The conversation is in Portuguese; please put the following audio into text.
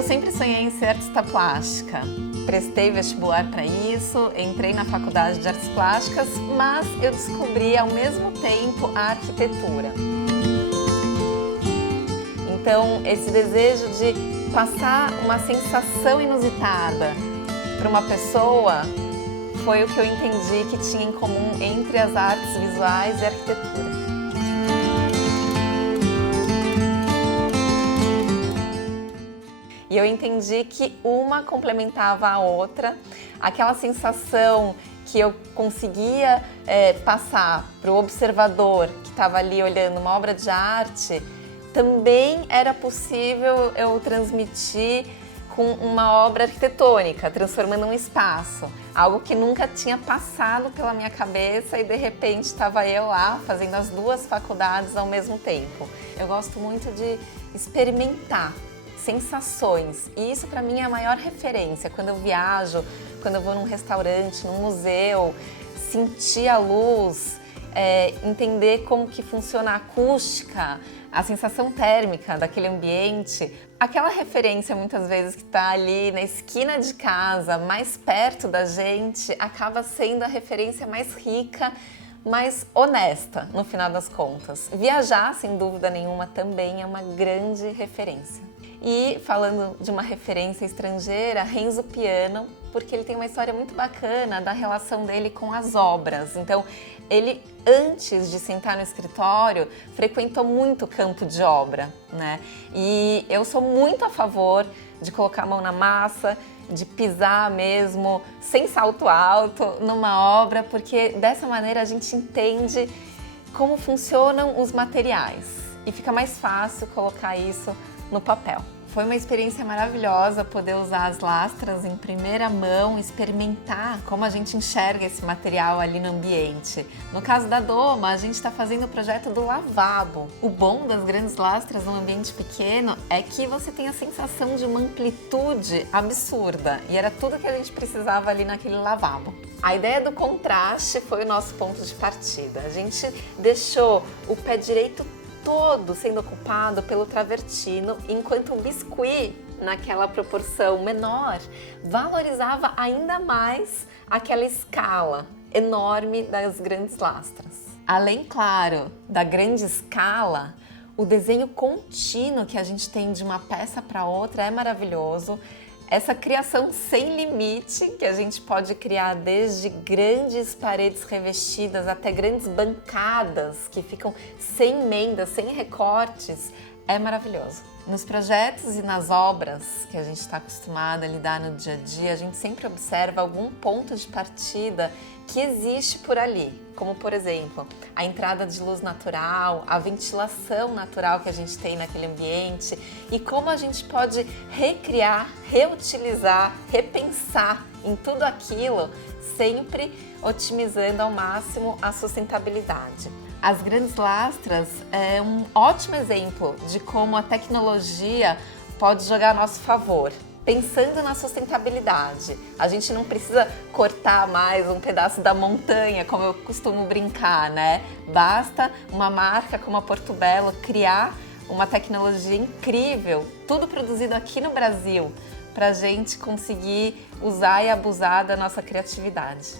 Eu sempre sonhei em ser artista plástica. Prestei vestibular para isso, entrei na faculdade de artes plásticas, mas eu descobri ao mesmo tempo a arquitetura. Então, esse desejo de passar uma sensação inusitada para uma pessoa foi o que eu entendi que tinha em comum entre as artes visuais e a arquitetura. E eu entendi que uma complementava a outra, aquela sensação que eu conseguia passar para o observador que estava ali olhando uma obra de arte, também era possível eu transmitir com uma obra arquitetônica, transformando um espaço, algo que nunca tinha passado pela minha cabeça e de repente estava eu lá fazendo as duas faculdades ao mesmo tempo. Eu gosto muito de experimentar sensações, e isso para mim é a maior referência. Quando eu viajo, quando eu vou num restaurante, num museu, sentir a luz, entender como que funciona a acústica, a sensação térmica daquele ambiente. Aquela referência muitas vezes que está ali na esquina de casa, mais perto da gente, acaba sendo a referência mais rica, mais honesta no final das contas. Viajar, sem dúvida nenhuma, também é uma grande referência. E falando de uma referência estrangeira, Renzo Piano, porque ele tem uma história muito bacana da relação dele com as obras. Então, ele, antes de sentar no escritório, frequentou muito campo de obra, né? E eu sou muito a favor de colocar a mão na massa, de pisar mesmo, sem salto alto, numa obra, porque dessa maneira a gente entende como funcionam os materiais e fica mais fácil colocar isso no papel. Foi uma experiência maravilhosa poder usar as lastras em primeira mão, experimentar como a gente enxerga esse material ali no ambiente. No caso da Doma, a gente está fazendo o projeto do lavabo. O bom das grandes lastras num ambiente pequeno é que você tem a sensação de uma amplitude absurda, e era tudo que a gente precisava ali naquele lavabo. A ideia do contraste foi o nosso ponto de partida. A gente deixou o pé direito todo sendo ocupado pelo travertino, enquanto o biscuit, naquela proporção menor, valorizava ainda mais aquela escala enorme das grandes lastras. Além, claro, da grande escala, o desenho contínuo que a gente tem de uma peça para outra é maravilhoso. Essa criação sem limite, que a gente pode criar desde grandes paredes revestidas até grandes bancadas que ficam sem emendas, sem recortes, é maravilhoso. Nos projetos e nas obras que a gente está acostumado a lidar no dia a dia, a gente sempre observa algum ponto de partida que existe por ali, como por exemplo, a entrada de luz natural, a ventilação natural que a gente tem naquele ambiente e como a gente pode recriar, reutilizar, repensar em tudo aquilo, sempre otimizando ao máximo a sustentabilidade. As grandes lastras é um ótimo exemplo de como a tecnologia pode jogar a nosso favor. Pensando na sustentabilidade, a gente não precisa cortar mais um pedaço da montanha, como eu costumo brincar, né? Basta uma marca como a Portobello criar uma tecnologia incrível, tudo produzido aqui no Brasil, para a gente conseguir usar e abusar da nossa criatividade.